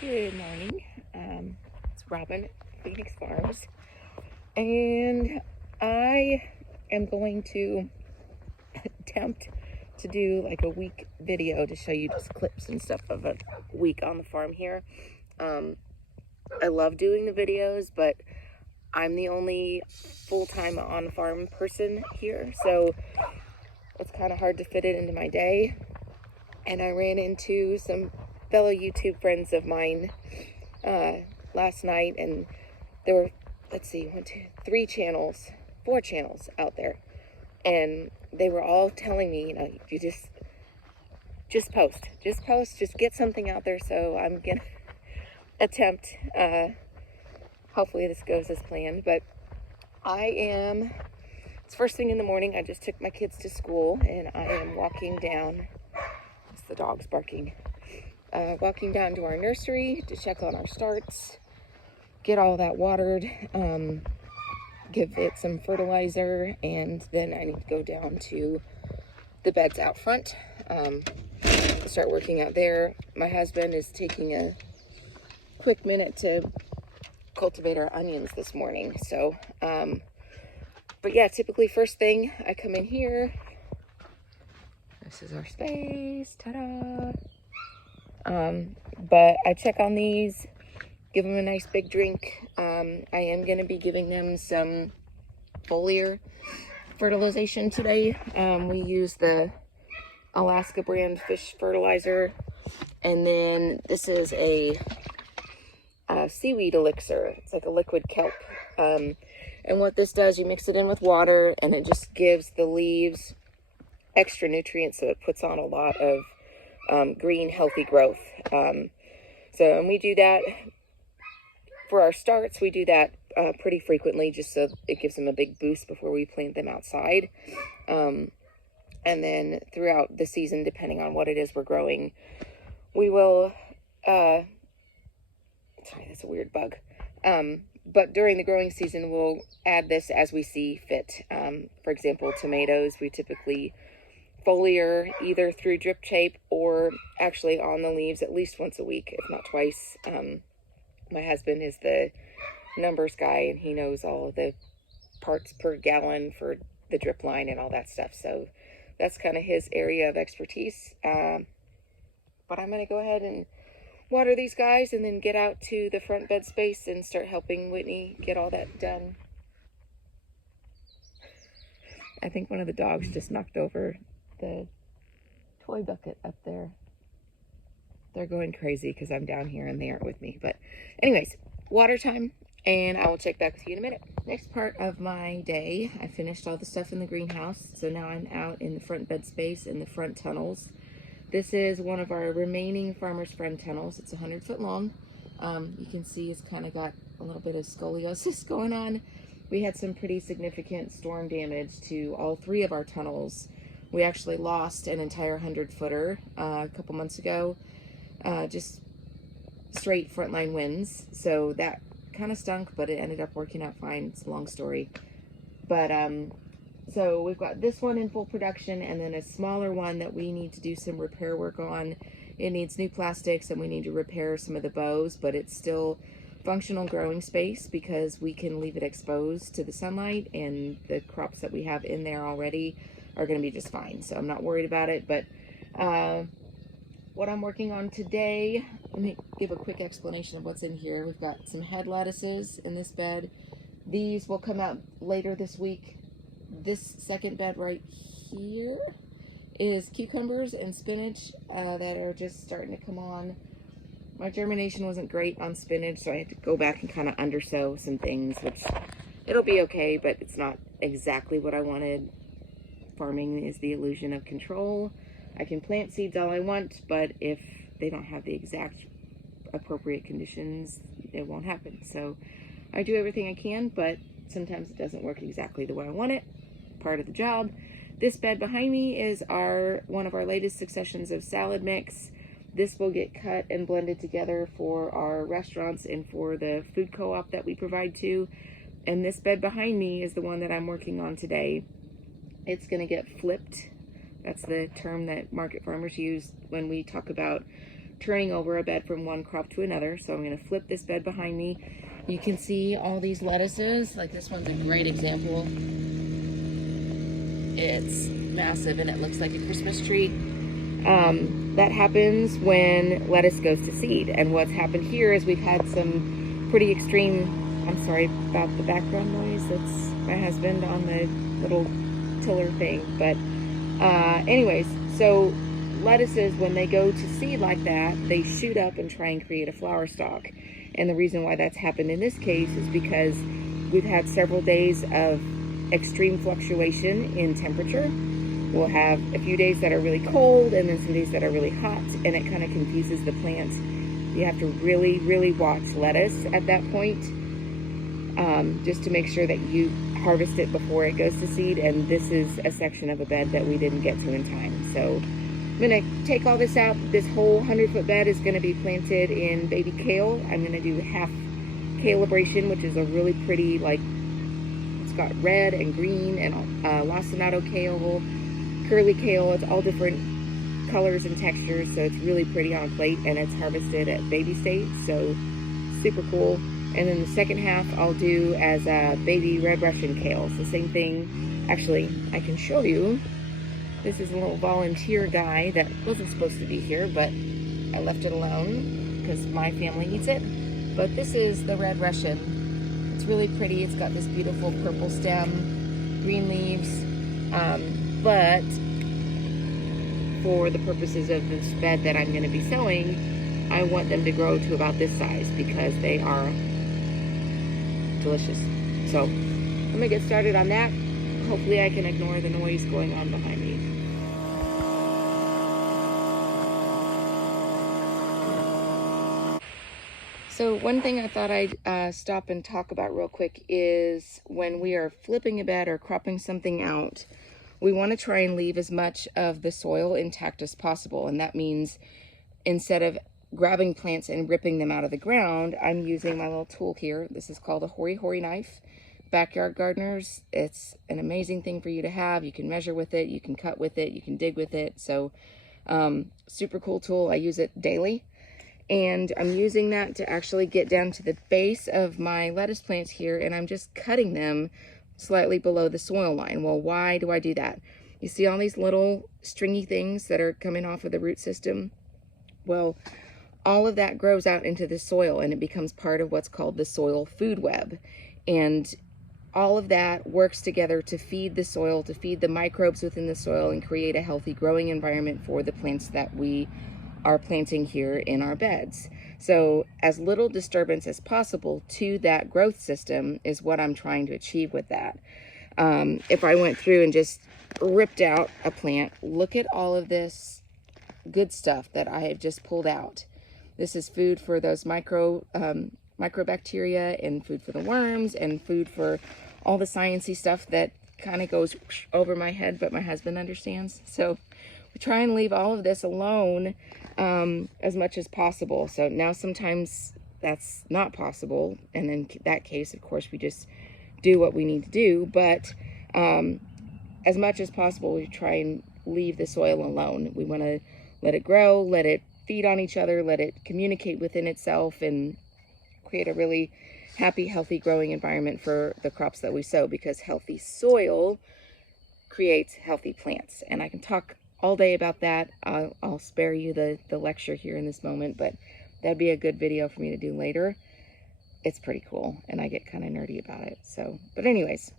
Good morning. It's Robin at Phoenix Farms, and I am going to attempt to do like a week video to show you just clips and stuff of a week on the farm here. I love doing the videos, but I'm the only full-time on-farm person here, so it's kind of hard to fit it into my day. And I ran into some fellow YouTube friends of mine last night, and there were, let's see, 4 channels out there, and they were all telling me, you just post, just get something out there. So I'm gonna attempt, hopefully this goes as planned, but it's first thing in the morning. I just took my kids to school, and I am walking down, it's the dog's barking, walking down to our nursery to check on our starts, get all that watered, give it some fertilizer, and then I need to go down to the beds out front, start working out there. My husband is taking a quick minute to cultivate our onions this morning. So, but yeah, typically first thing I come in here, this is our space, ta-da. But I check on these, give them a nice big drink. I am going to be giving them some foliar fertilization today. We use the Alaska brand fish fertilizer, and then this is a seaweed elixir. It's like a liquid kelp. And what this does, you mix it in with water, and it just gives the leaves extra nutrients, so it puts on a lot of green, healthy growth. And we do that for our starts. We do that pretty frequently, just so it gives them a big boost before we plant them outside. And then throughout the season, depending on what it is we're growing, we will, sorry, that's a weird bug. But during the growing season, we'll add this as we see fit. For example, tomatoes, we typically foliar either through drip tape or actually on the leaves at least once a week, if not twice. My husband is the numbers guy, and he knows all of the parts per gallon for the drip line and all that stuff. So that's kind of his area of expertise. But I'm going to go ahead and water these guys and then get out to the front bed space and start helping Whitney get all that done. I think one of the dogs just knocked over the toy bucket up there. They're going crazy because I'm down here and they aren't with me. But anyways, water time, and I will check back with you in a minute. Next part of my day, I finished all the stuff in the greenhouse. So now I'm out in the front bed space in the front tunnels. This is one of our remaining Farmer's Friend tunnels. It's 100 foot long. You can see it's kind of got a little bit of scoliosis going on. We had some pretty significant storm damage to all 3 of our tunnels. We actually lost an entire 100-footer a couple months ago, just straight frontline winds. So that kind of stunk, but it ended up working out fine. It's a long story. But so we've got this one in full production, and then a smaller one that we need to do some repair work on. It needs new plastics, and we need to repair some of the bows, but it's still functional growing space because we can leave it exposed to the sunlight, and the crops that we have in there already are going to be just fine. So I'm not worried about it. But what I'm working on today, let me give a quick explanation of what's in here. We've got some head lettuces in this bed. These will come out later this week. This second bed right here is cucumbers and spinach that are just starting to come on. My germination wasn't great on spinach, so I had to go back and kind of undersow some things, which it'll be okay, but it's not exactly what I wanted. Farming is the illusion of control. I can plant seeds all I want, but if they don't have the exact appropriate conditions, it won't happen. So I do everything I can, but sometimes it doesn't work exactly the way I want it. Part of the job. This bed behind me is one of our latest successions of salad mix. This will get cut and blended together for our restaurants and for the food co-op that we provide to. And this bed behind me is the one that I'm working on today. It's going to get flipped. That's the term that market farmers use when we talk about turning over a bed from one crop to another. So I'm going to flip this bed behind me. You can see all these lettuces. Like this one's a great example. It's massive and it looks like a Christmas tree. That happens when lettuce goes to seed. And what's happened here is we've had some pretty extreme, I'm sorry about the background noise, that's my husband on the little tiller thing. But anyways, so lettuces, when they go to seed like that, they shoot up and try and create a flower stalk. And the reason why that's happened in this case is because we've had several days of extreme fluctuation in temperature. We'll have a few days that are really cold and then some days that are really hot, and it kind of confuses the plants. You have to really, really watch lettuce at that point, just to make sure that you harvest it before it goes to seed. And this is a section of a bed that we didn't get to in time. So I'm gonna take all this out. This whole 100-foot bed is gonna be planted in baby kale. I'm gonna do half calibration, which is a really pretty, like, it's got red and green and lacinato kale, curly kale. It's all different colors and textures, so it's really pretty on a plate, and it's harvested at baby state, so super cool. And then the second half I'll do as a baby red Russian kale. So same thing. Actually, I can show you. This is a little volunteer guy that wasn't supposed to be here, but I left it alone because my family eats it. But this is the red Russian. It's really pretty. It's got this beautiful purple stem, green leaves. But for the purposes of this bed that I'm going to be sowing, I want them to grow to about this size because they are delicious. So I'm going to get started on that. Hopefully I can ignore the noise going on behind me. So one thing I thought I'd stop and talk about real quick is when we are flipping a bed or cropping something out, we want to try and leave as much of the soil intact as possible. And that means instead of grabbing plants and ripping them out of the ground, I'm using my little tool here. This is called a Hori Hori knife. Backyard gardeners, it's an amazing thing for you to have. You can measure with it, you can cut with it, you can dig with it. So super cool tool. I use it daily. And I'm using that to actually get down to the base of my lettuce plants here, and I'm just cutting them slightly below the soil line. Well, why do I do that? You see all these little stringy things that are coming off of the root system? Well, all of that grows out into the soil, and it becomes part of what's called the soil food web. And all of that works together to feed the soil, to feed the microbes within the soil, and create a healthy growing environment for the plants that we are planting here in our beds. So as little disturbance as possible to that growth system is what I'm trying to achieve with that. If I went through and just ripped out a plant, look at all of this good stuff that I have just pulled out. This is food for those microbacteria, and food for the worms, and food for all the sciencey stuff that kind of goes over my head, but my husband understands. So we try and leave all of this alone as much as possible. So now sometimes that's not possible, and in that case, of course, we just do what we need to do. But as much as possible, we try and leave the soil alone. We want to let it grow, let it feed on each other, let it communicate within itself, and create a really happy, healthy growing environment for the crops that we sow, because healthy soil creates healthy plants. And I can talk all day about that. I'll spare you the lecture here in this moment, but that'd be a good video for me to do later. It's pretty cool, and I get kind of nerdy about it. So, but anyways,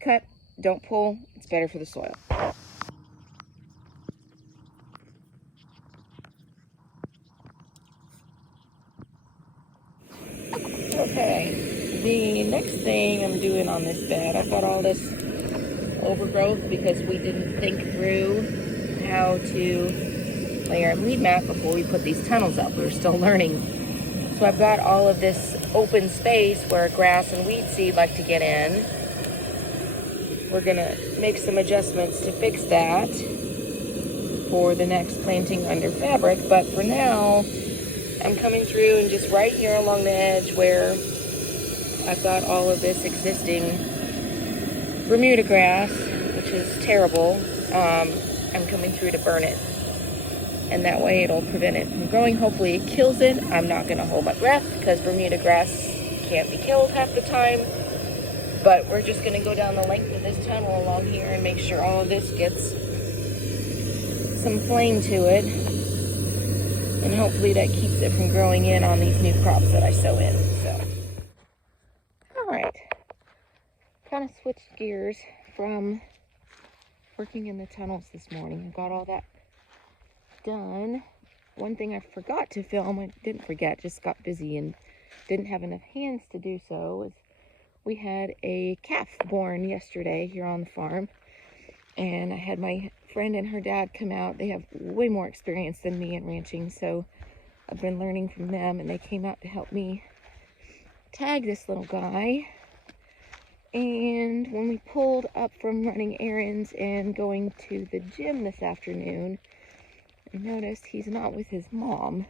cut, don't pull. It's better for the soil. Okay, the next thing I'm doing on this bed, I've got all this overgrowth because we didn't think through how to lay our weed mat before we put these tunnels up. We were still learning. So I've got all of this open space where grass and weed seed like to get in. We're gonna make some adjustments to fix that for the next planting under fabric, but for now, I'm coming through and just right here along the edge where I've got all of this existing Bermuda grass, which is terrible. I'm coming through to burn it. and that way it'll prevent it from growing. Hopefully it kills it. I'm not going to hold my breath because Bermuda grass can't be killed half the time. But we're just going to go down the length of this tunnel along here and make sure all of this gets some flame to it. And hopefully that keeps it from growing in on these new crops that I sow in. So, all right. Kind of switched gears from working in the tunnels this morning. I got all that done. One thing I forgot to film, I didn't forget, just got busy and didn't have enough hands to do so, was we had a calf born yesterday here on the farm. And I had my friend and her dad come out. They have way more experience than me in ranching, so I've been learning from them, and they came out to help me tag this little guy. And when we pulled up from running errands and going to the gym this afternoon, I noticed he's not with his mom.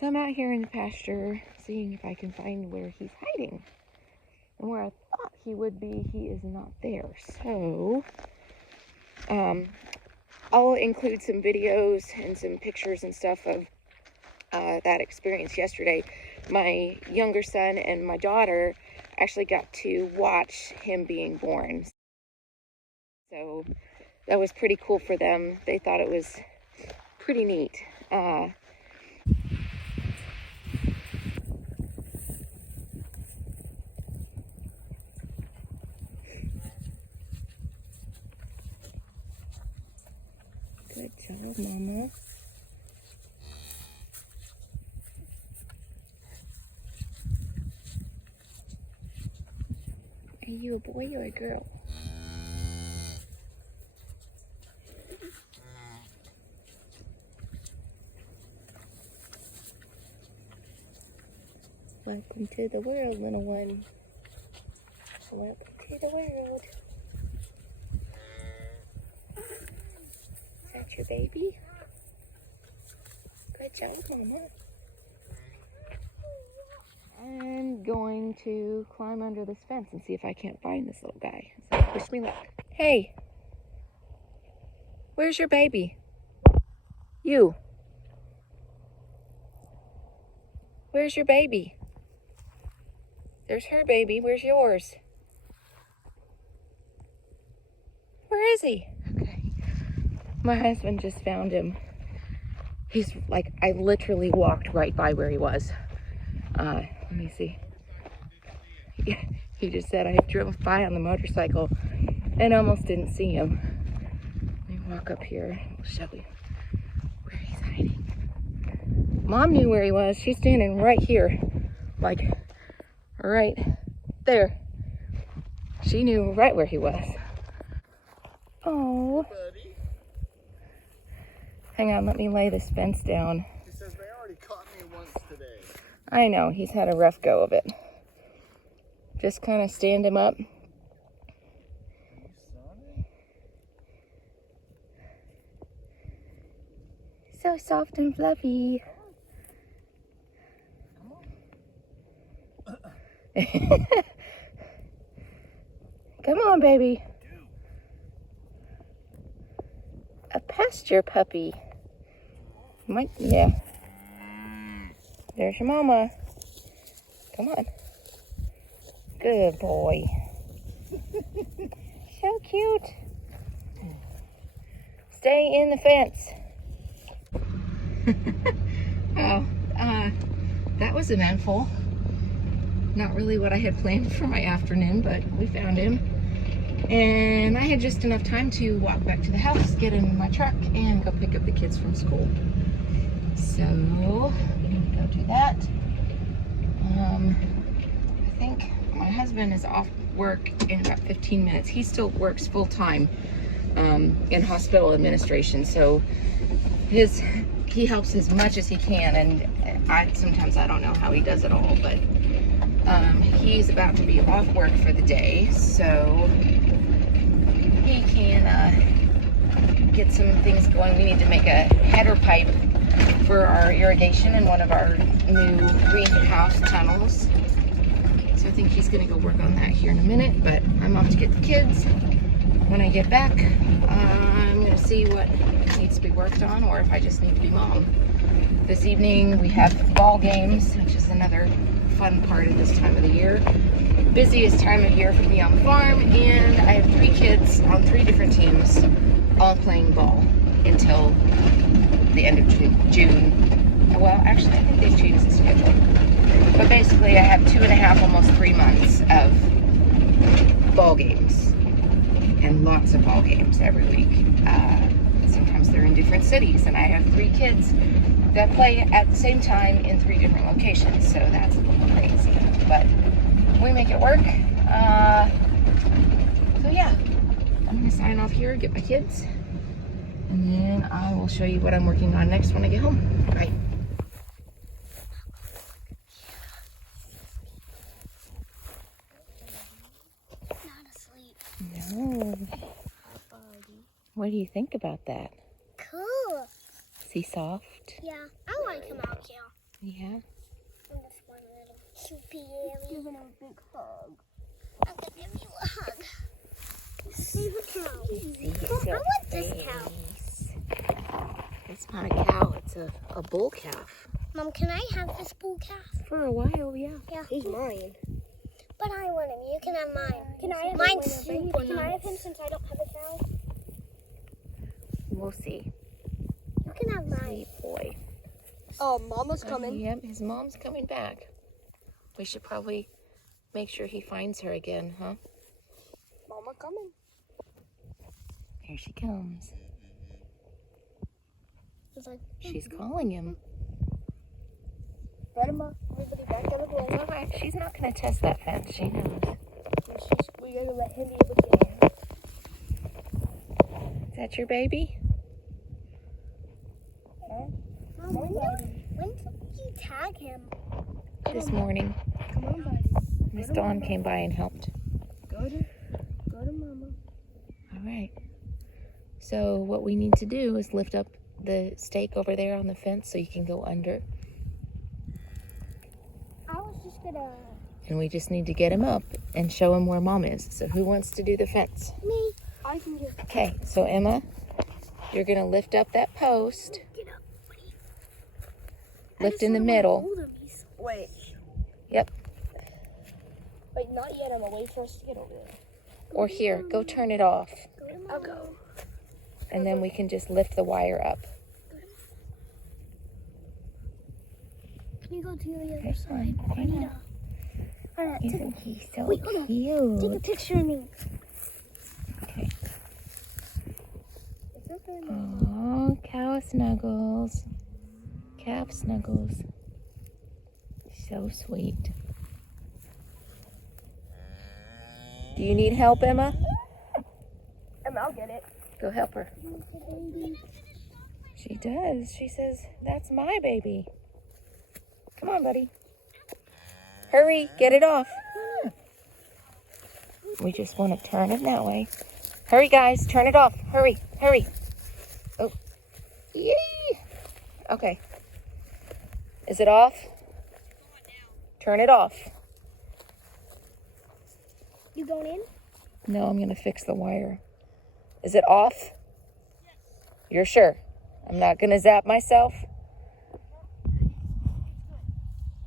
So I'm out here in the pasture seeing if I can find where he's hiding. And where I thought he would be, he is not there. So, I'll include some videos and some pictures and stuff of that experience yesterday. My younger son and my daughter actually got to watch him being born. So that was pretty cool for them. They thought it was pretty neat. Good job, Mama. Are you a boy or a girl? Welcome to the world, little one. Welcome to the world. Is that your baby? Good job, Mama. I'm going to climb under this fence and see if I can't find this little guy. So wish me luck. Hey, where's your baby? You. Where's your baby? There's her baby. Where's yours? Where is he? Okay. My husband just found him. He's like, I literally walked right by where he was. Let me see. He just said I drove by on the motorcycle and almost didn't see him. Let me walk up here. I'll show you where he's hiding. Mom knew where he was. She's standing right here. Like, right there. She knew right where he was. Oh. Hang on, let me lay this fence down. He says they already caught me once today. I know, he's had a rough go of it. Just kind of stand him up. So soft and fluffy. Come on, baby. A pasture puppy. Yeah. There's your mama. Come on. Good boy. So cute. Stay in the fence. Oh, that was eventful. Not really what I had planned for my afternoon, but we found him. And I had just enough time to walk back to the house, get in my truck, and go pick up the kids from school. So, go do that. I think my husband is off work in about 15 minutes. He still works full-time in hospital administration, so he helps as much as he can, and sometimes I don't know how he does it all, but he's about to be off work for the day, so he can get some things going. We need to make a header pipe for our irrigation in one of our new greenhouse tunnels. So I think he's gonna go work on that here in a minute, but I'm off to get the kids. When I get back, I'm gonna to see what needs to be worked on or if I just need to be mom. This evening we have ball games, which is another fun part of this time of the year. Busiest time of year for me on the farm, and I have 3 kids on 3 different teams, all playing ball until the end of June. Well, actually, I think they've changed the schedule. But basically, I have 2.5, almost 3 months of ball games, and lots of ball games every week. Sometimes they're in different cities, and I have 3 kids that play at the same time in 3 different locations, so that's a little crazy. But we make it work. So yeah, I'm gonna sign off here, get my kids, and then I will show you what I'm working on next when I get home. Bye. Not asleep. No. What do you think about that? Cool. Is he soft? Yeah, I want to come out here. Yeah. In this one little soupy area. Give him a big hug. I'm gonna give you a hug. See the cow. I want this cow. It's not a cow, it's a bull calf. Mom, can I have this bull calf? For a while, yeah. Yeah. He's mine. But I want him. You can have mine. Can I have Mine's him? super Can I have nice. him since I don't have a cow? We'll see. You can have mine. Sweet boy. Oh, Mama's coming. Yep, his mom's coming back. We should probably make sure he finds her again, huh? Mama coming. Here she comes. It's like, She's calling him. Grandma, everybody back out of the way. It's all right. She's not going to test that fence. She knows. We gotta let him be able to get in. Is that your baby? Mom, when did you tag him? This morning. Come on, buddy. Miss Dawn came by and helped. Go to Mama. All right. So what we need to do is lift up the stake over there on the fence so you can go under. I was just gonna... And we just need to get him up and show him where Mom is. So who wants to do the fence? Me. I can get. Okay, so Emma, you're going to lift up that post. Get up, buddy. Lift in the middle. Hold him. He's... Wait. Yep. Wait, not yet. I'm gonna wait for us to get over there. Or here, go turn it off. Go to Mom. I'll go. And then we can just lift the wire up. Can you go to the other Okay, side? fine. I need a... Alright, take Isn't he so Wait, hold on. cute? a picture of me. Okay. It's not there. Oh, cow snuggles. Calf snuggles. So sweet. Do you need help, Emma? I'll get it. Go help her. She does. She says, that's my baby. Come on, buddy. Hurry, get it off. We just want to turn it that way. Hurry, guys, turn it off. Hurry, hurry. Oh, yay. Okay. Is it off? Turn it off. You going in? No, I'm going to fix the wire. Is it off? You're sure? I'm not going to zap myself?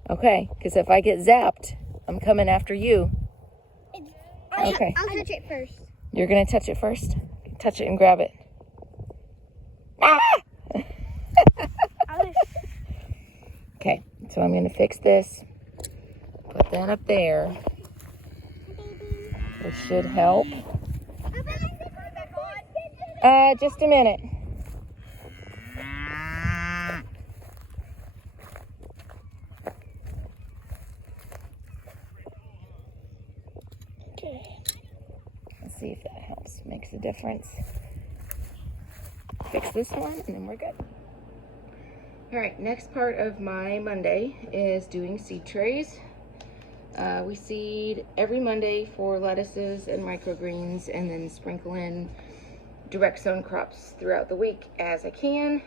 Okay, because if I get zapped, I'm coming after you. Okay. I'll touch it first. You're going to touch it first? Touch it and grab it. Ah! Okay, so I'm going to fix this. Put that up there. This should help. Just a minute. Okay. Let's see if that helps. Makes a difference. Fix this one and then we're good. All right, next part of my Monday is doing seed trays. We seed every Monday for lettuces and microgreens and then sprinkle in direct sown crops throughout the week as I can.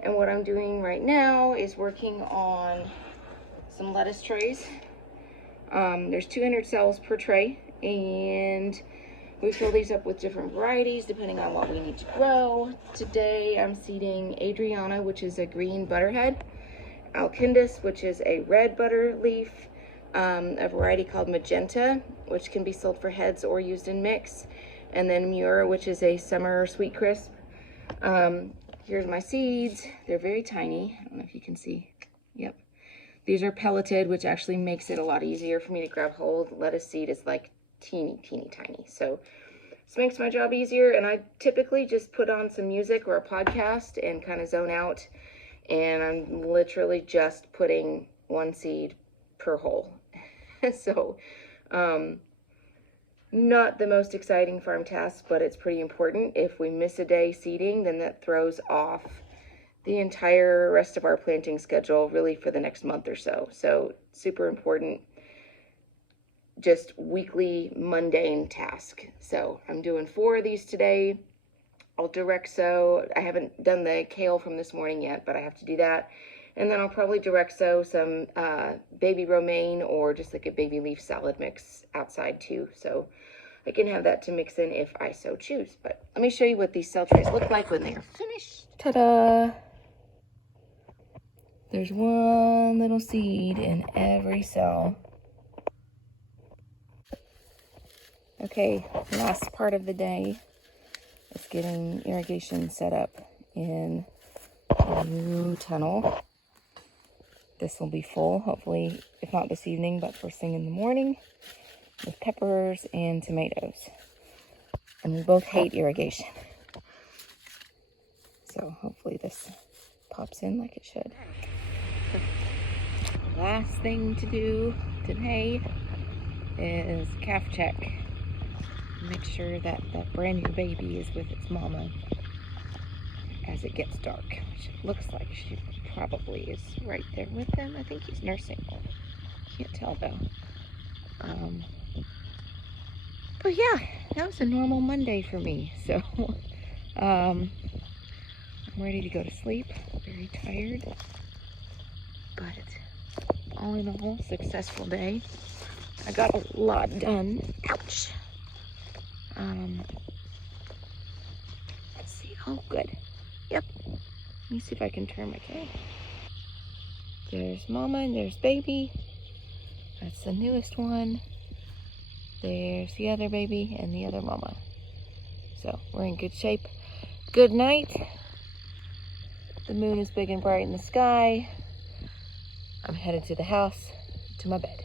And what I'm doing right now is working on some lettuce trays. There's 200 cells per tray, and We fill these up with different varieties depending on what we need to grow. Today I'm seeding Adriana, which is a green butterhead, Alkindus, which is a red butter leaf, a variety called Magenta, which can be sold for heads or used in mix, and then Muir, which is a summer sweet crisp. Here's my seeds. They're very tiny. I don't know if you can see. Yep. These are pelleted, which actually makes it a lot easier for me to grab hold. Lettuce seed is like teeny tiny. So this makes my job easier, and I typically just put on some music or a podcast and kind of zone out, and I'm literally just putting one seed per hole. So not the most exciting farm task, but it's pretty important. If we miss a day seeding, then that throws off the entire rest of our planting schedule really for the next month or so. So super important, just weekly mundane task. So I'm doing 4 of these today. I'll direct sow. I haven't done the kale from this morning yet, but I have to do that. And then I'll probably direct sow some baby romaine or just like a baby leaf salad mix outside too. So I can have that to mix in if I so choose. But let me show you what these cell trays look like when they are finished. Ta-da! There's one little seed in every cell. Okay, last part of the day is getting irrigation set up in a new tunnel. This will be full, hopefully, if not this evening, but first thing in the morning, with peppers and tomatoes. And we both hate irrigation. So hopefully this pops in like it should. Last thing to do today is calf check. Make sure that that brand new baby is with its mama as it gets dark, which it looks like she probably is right there with them. I think he's nursing. Can't tell though. But yeah, that was a normal Monday for me. So I'm ready to go to sleep. Very tired, but all in all, successful day. I got a lot done. Ouch. Let's see. Oh, good. Yep. Let me see if I can turn my camera. There's mama and there's baby. That's the newest one. There's the other baby and the other mama. So we're in good shape. Good night. The moon is big and bright in the sky. I'm headed to the house, to my bed.